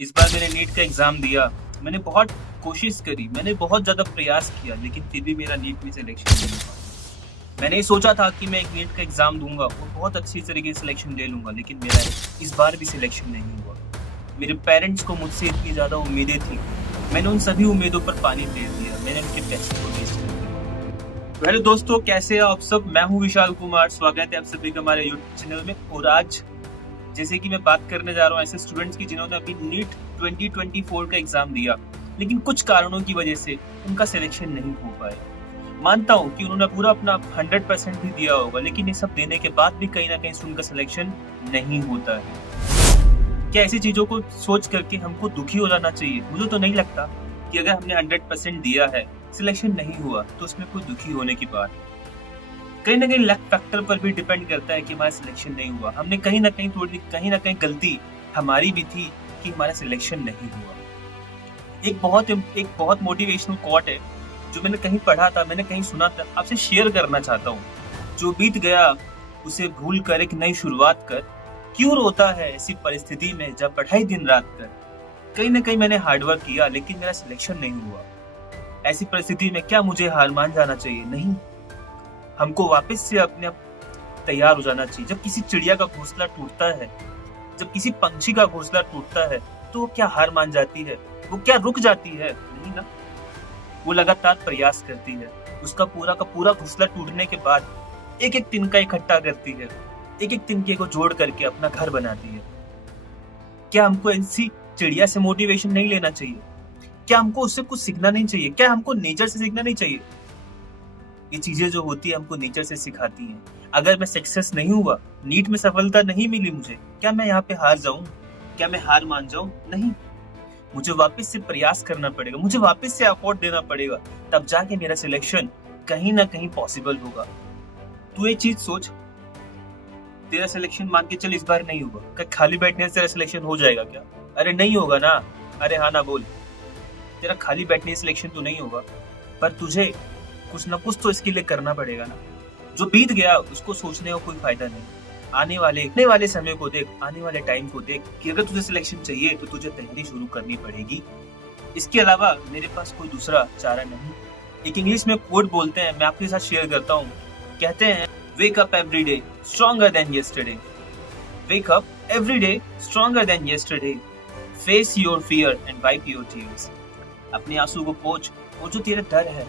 इस बार मैंने नीट का एग्ज़ाम दिया। मैंने बहुत कोशिश करी, मैंने बहुत ज़्यादा प्रयास किया, लेकिन फिर भी मेरा नीट में सिलेक्शन नहीं हुआ। मैंने सोचा था कि मैं एक नीट का एग्ज़ाम दूँगा और बहुत अच्छी तरीके से सिलेक्शन ले लूँगा, लेकिन मेरा इस बार भी सिलेक्शन नहीं हुआ। मेरे पेरेंट्स को मुझसे इतनी ज़्यादा उम्मीदें थी, मैंने उन सभी उम्मीदों पर पानी फेर दिया, मैंने उनके पैसे को वेस्ट कर दिया। हेलो दोस्तों, कैसे हैं आप सब? मैं हूँ विशाल कुमार, स्वागत है आप सभी का हमारे यूट्यूब चैनल में। और आज जैसे कि मैं बात करने जा रहा हूँ ऐसे स्टूडेंट्स की जिन्होंने अभी नीट 2024 का एग्जाम दिया, लेकिन कुछ कारणों की वजह से उनका सिलेक्शन नहीं हो पाया। मानता हूँ कि उन्होंने पूरा अपना 100% भी दिया होगा, लेकिन ये सब देने के बाद भी कहीं ना कहीं से उनका सिलेक्शन नहीं होता है। क्या ऐसी चीजों को सोच करके हमको दुखी हो जाना चाहिए? मुझे तो नहीं लगता कि अगर हमने 100% दिया है, सिलेक्शन नहीं हुआ, तो उसमें कोई दुखी होने की बात है। कहीं ना कहीं लक फैक्टर पर भी डिपेंड करता है कि हमारा सिलेक्शन नहीं हुआ। हमने कहीं ना कहीं गलती हमारी भी थी कि हमारा सिलेक्शन नहीं हुआ। एक बहुत मोटिवेशनल कोट है जो मैंने कहीं पढ़ा था, मैंने कहीं सुना था, आपसे शेयर करना चाहता हूँ। जो बीत गया उसे भूल कर एक नई शुरुआत कर, क्यों रोता है ऐसी परिस्थिति में जब पढ़ाई दिन रात कर। कहीं ना कहीं मैंने हार्डवर्क किया, लेकिन मेरा सिलेक्शन नहीं हुआ। ऐसी परिस्थिति में क्या मुझे हार मान जाना चाहिए? नहीं, हमको वापस से अपने आप तैयार हो जाना चाहिए। जब किसी चिड़िया का घोंसला टूटता है, जब किसी पंछी का घोंसला टूटता है, तो वो क्या हार मान जाती है? वो क्या रुक जाती है? नहीं ना, वो लगातार प्रयास करती है। उसका पूरा का पूरा घोंसला टूटने के बाद एक एक तिनका इकट्ठा करती है, एक एक तिनके को जोड़ करके अपना घर बनाती है। क्या हमको ऐसी चिड़िया से मोटिवेशन नहीं लेना चाहिए? क्या हमको उससे कुछ सीखना नहीं चाहिए? क्या हमको नेचर से सीखना नहीं चाहिए? ये चीजें जो होती है हमको नेचर से सिखाती हैं। अगर मैं सक्सेस नहीं हुआ, नीट में सफलता नहीं मिली मुझे, क्या मैं यहाँ पे हार जाऊं? क्या मैं हार मान जाऊं? नहीं, मुझे वापस से प्रयास करना पड़ेगा, मुझे वापस से एफर्ट देना पड़ेगा, तब जाके मेरा सिलेक्शन कहीं ना कहीं पॉसिबल होगा। तू एक चीज सोच, तेरा सिलेक्शन मान के चल इस बार नहीं होगा, क्या खाली बैठने से तेरा सिलेक्शन हो जाएगा क्या? अरे नहीं होगा ना। अरे हाँ ना बोल। तेरा खाली बैठने से सिलेक्शन तो नहीं होगा, पर तुझे कुछ ना कुछ तो इसके लिए करना पड़ेगा ना। जो बीत गया उसको सोचने का कोई फायदा नहीं। आने वाले समय को देख, आने वाले टाइम को देख कि अगर तुझे सिलेक्शन चाहिए तो तुझे तैयारी शुरू करनी पड़ेगी। इसके अलावा मेरे पास कोई दूसरा चारा नहीं। एक इंग्लिश में कोट बोलते हैं, मैं आपके साथ शेयर करता हूँ। कहते हैं, wake up every day stronger than yesterday. Wake up every day stronger than yesterday. Face your fear and wipe your tears. अपने आंसू को पोंछ, वो जो तेरा डर है,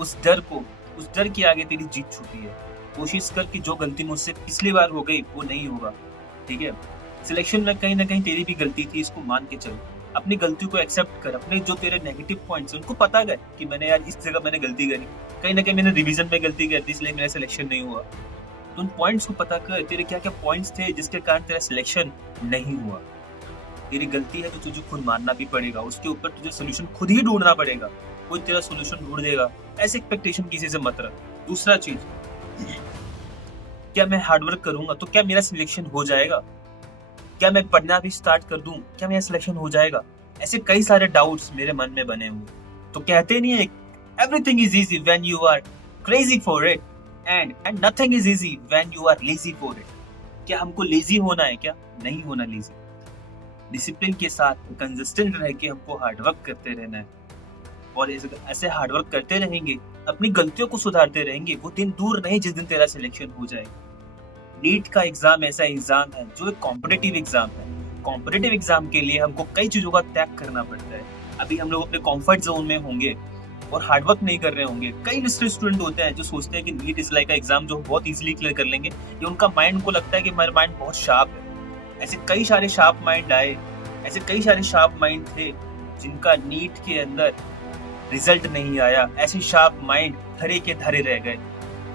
उस डर के आगे तेरी जीत छुपी है। कोशिश कर कि जो गलती मुझसे पिछली बार हो गई वो नहीं होगा। ठीक है, सिलेक्शन में कहीं ना कहीं तेरी भी गलती थी, इसको मान के चल। अपनी गलती को एक्सेप्ट कर। अपने जो तेरे नेगेटिव पॉइंट्स हैं उनको पता है कि मैंने यार इस जगह मैंने गलती करी, कहीं ना कहीं मैंने रिवीजन में गलती कर दी, इसलिए मेरा सिलेक्शन नहीं हुआ। तो उन पॉइंट्स को पता कर, तेरे क्या क्या पॉइंट्स थे जिसके कारण तेरा सिलेक्शन नहीं हुआ। तेरी गलती है तो तुझे खुद मानना भी पड़ेगा, उसके ऊपर तुझे सोल्यूशन खुद ही ढूंढना पड़ेगा। कोई तेरा सोल्यूशन ढूंढ देगा, ऐसे एक्सपेक्टेशन किसी से मत रख। दूसरा चीज, क्या मैं हार्डवर्क करूंगा तो क्या मेरा सिलेक्शन हो जाएगा? क्या मैं पढ़ना भी स्टार्ट कर दूं, क्या मेरा सिलेक्शन हो जाएगा? ऐसे कई सारे डाउट्स मेरे मन में बने हुए। तो कहते नहीं है, everything is easy when you are crazy for it and nothing is easy when you are lazy for it. क्या हमको लेजी होना है? क्या नहीं होना लेजी। डिसिप्लिन के साथ कंसिस्टेंट रह के हमको हार्डवर्क करते रहना है, और ऐसे हार्डवर्क करते रहेंगे, अपनी गलतियों को सुधारते रहेंगे, वो दिन दूर नहीं जिस दिन तेरा सिलेक्शन हो जाए। नीट का एग्जाम ऐसा एग्जाम है जो एक कॉम्पिटिटिव एग्जाम है। कॉम्पिटिटिव एग्जाम के लिए हमको कई चीजों का त्याग करना पड़ता है। अभी हम लोग अपने कंफर्ट जोन में होंगे और हार्डवर्क नहीं कर रहे होंगे। कई लिस्टेड स्टूडेंट होते हैं जो सोचते हैं कि नीट इस लाइक का एग्जाम जो बहुत इजीली क्लियर कर लेंगे, ये उनका माइंड को लगता है कि हमारा माइंड बहुत शार्प है। ऐसे कई सारे शार्प माइंड आए, ऐसे कई सारे शार्प माइंड थे जिनका नीट के अंदर रिजल्ट नहीं आया। ऐसे शार्प माइंड धरे के धरे रह गए।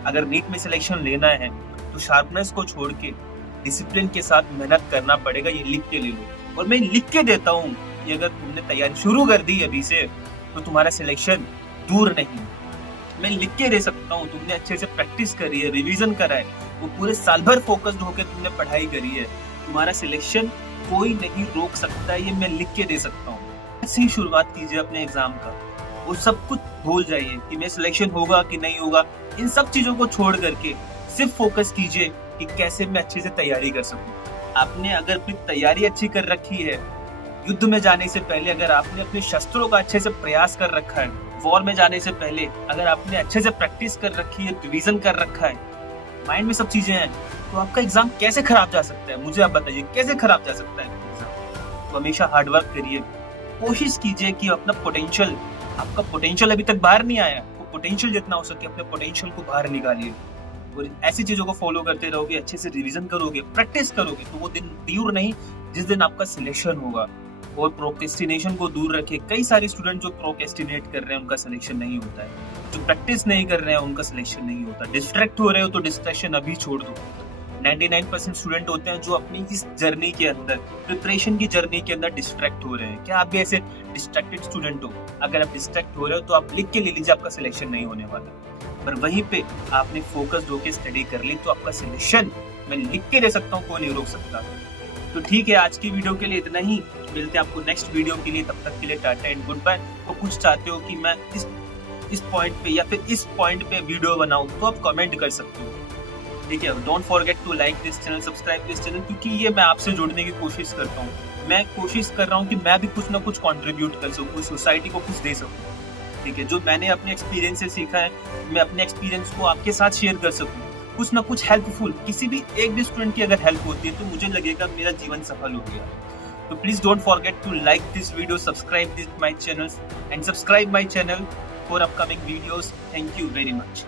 अगर नीट में सिलेक्शन लेना है तो शार्पनेस को छोड़ के डिसिप्लिन के साथ मेहनत करना पड़ेगा। ये लिख के ले लो, और मैं लिख के देता हूँ कि अगर तुमने तैयारी शुरू कर दी अभी से तो तुम्हारा सिलेक्शन दूर नहीं। मैं लिख के दे सकता हूँ, तुमने अच्छे से प्रैक्टिस करी है, रिवीजन करा है, वो पूरे साल भर फोकस्ड होकर तुमने पढ़ाई करी है, तुम्हारा सिलेक्शन कोई नहीं रोक सकता। ये मैं लिख के दे सकता हूँ। ऐसे ही शुरुआत कीजिए अपने एग्जाम का, वो सब कुछ भूल जाइए कि मैं सिलेक्शन होगा कि नहीं होगा। इन सब चीजों को छोड़ करके सिर्फ फोकस कीजिए कि कैसे मैं अच्छे से तैयारी कर सकूं। आपने अगर अपनी तैयारी अच्छी कर रखी है युद्ध में जाने से पहले अगर आपने अपने शस्त्रों का अच्छे से प्रयास कर रखा है, वॉर में जाने से पहले अगर आपने अच्छे से प्रैक्टिस कर रखी है, रिवीजन कर रखा है, माइंड में सब चीजें हैं, तो आपका एग्जाम कैसे खराब जा सकता है? मुझे आप बताइए, कैसे खराब जा सकता है एग्जाम? तो हमेशा हार्डवर्क करिए, कोशिश कीजिए कि अपना पोटेंशियल, आपका पोटेंशियल अभी तक बाहर नहीं आया, तो पोटेंशियल जितना हो सके अपने पोटेंशियल को बाहर निकालिए और ऐसी चीजों को फॉलो करते रहोगे, अच्छे से रिवीजन करोगे, प्रैक्टिस करोगे, तो वो दिन दूर नहीं जिस दिन आपका सिलेक्शन होगा। और प्रोक्रेस्टिनेशन को दूर रखिए। कई सारे स्टूडेंट जो प्रोक्रेस्टिनेट कर रहे हैं उनका सिलेक्शन नहीं होता है, जो प्रैक्टिस नहीं कर रहे हैं उनका सिलेक्शन नहीं होता। डिस्ट्रैक्ट हो रहे हो तो डिस्ट्रैक्शन अभी छोड़ दो। 99% स्टूडेंट होते हैं जो अपनी इस जर्नी के अंदर, प्रिपरेशन की जर्नी के अंदर डिस्ट्रैक्ट हो रहे हैं। क्या आप भी ऐसे डिस्ट्रैक्टेड स्टूडेंट हो? अगर आप डिस्ट्रैक्ट हो रहे हो तो आप लिख के ले लीजिए, आपका सिलेक्शन नहीं होने वाला। पर वहीं पे आपने फोकस्ड होकर स्टडी कर ली तो आपका सिलेक्शन, मैं लिख के दे सकता हूँ, कोई नहीं रोक सकता। तो ठीक है, आज की वीडियो के लिए इतना ही। मिलते हैं आपको नेक्स्ट वीडियो के लिए, तब तक के लिए टाटा एंड गुड बाय। तो कुछ चाहते हो कि मैं इस पॉइंट पे या फिर इस पॉइंट पे वीडियो बनाऊं तो आप कमेंट कर सकते हो। ठीक है, don't forget to like this channel, subscribe this channel, क्योंकि ये मैं आपसे जुड़ने की कोशिश करता हूँ। मैं कोशिश कर रहा हूँ कि मैं भी कुछ ना कुछ कंट्रीब्यूट कर सकूँ, सोसाइटी को कुछ दे सकूँ। ठीक है, जो मैंने अपने एक्सपीरियंस से सीखा है, मैं अपने एक्सपीरियंस को आपके साथ शेयर कर सकूँ। कुछ ना कुछ हेल्पफुल, किसी भी एक भी स्टूडेंट की अगर हेल्प होती है तो मुझे लगेगा मेरा जीवन सफल हो गया। तो please don't forget to like this video, subscribe this my channel and subscribe my channel for upcoming videos. Thank you very much.